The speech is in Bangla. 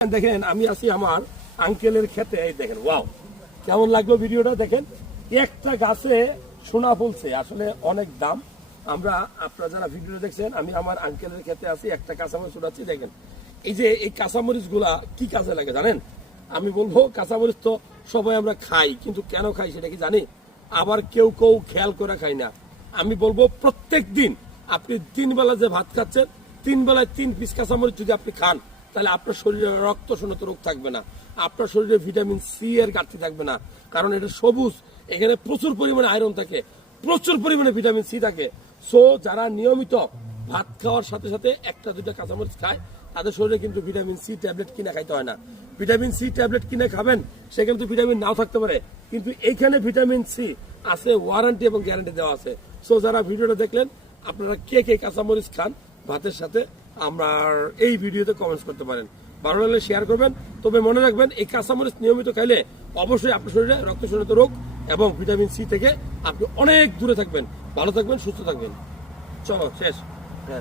দেখেন আমি আছি আমার আঙ্কেলের ক্ষেতে। এই দেখেন, ওয়াও, কেমন লাগলো ভিডিওটা দেখেন। একটা গাছে সোনা ফলছে, আসলে অনেক দাম। আমরা আপনারা যারা ভিডিওটা দেখছেন, আমি আমার আঙ্কেলের ক্ষেতে আছি, একটা কাঁচামরিচ উঠাচ্ছি। দেখেন এই যে এই কাঁচামরিচ গুলা কি কাজে লাগে জানেন? আমি বলবো কাঁচামরিচ তো সবাই আমরা খাই, কিন্তু কেন খাই সেটা কি জানি? আবার কেউ কেউ খেয়াল করে খাই না। আমি বলবো প্রত্যেক দিন আপনি 3 বেলা যে ভাত খাচ্ছেন, 3 বেলায় 3 পিস কাঁচামরিচ যদি আপনি খান, তাহলে আপনার শরীরে রক্ত শূন্যতা রোগ থাকবে না, আপনার শরীরে ভিটামিন সি এর ঘাটতি থাকবে না। কারণ এটা সবুজ, এখানে প্রচুর পরিমাণে আয়রন থাকে, প্রচুর পরিমাণে ভিটামিন সি থাকে। সো যারা নিয়মিত ভাত খাওয়ার সাথে সাথে 1-2টা কাঁচামরিচ খায়, তাদের শরীরে কিন্তু ভিটামিন সি ট্যাবলেট কিনে খাইতে হয় না। ভিটামিন সি ট্যাবলেট কিনে খাবেন, সেখানে তো ভিটামিন নাও থাকতে পারে, কিন্তু এইখানে ভিটামিন সি আছে, ওয়ারেন্টি এবং গ্যারান্টি দেওয়া আছে। সো যারা ভিডিওটা দেখলেন, আপনারা কে কে কাঁচামরিচ খান ভাতের সাথে, আমার এই ভিডিওতে কমেন্টস করতে পারেন। ভালো লাগলে শেয়ার করবেন। তবে মনে রাখবেন, এই কাঁচামরিচ নিয়মিত খাইলে অবশ্যই আপনার শরীরে রক্তশূন্যতা রোগ এবং ভিটামিন সি থেকে আপনি অনেক দূরে থাকবেন। ভালো থাকবেন, সুস্থ থাকবেন। চলো শেষ।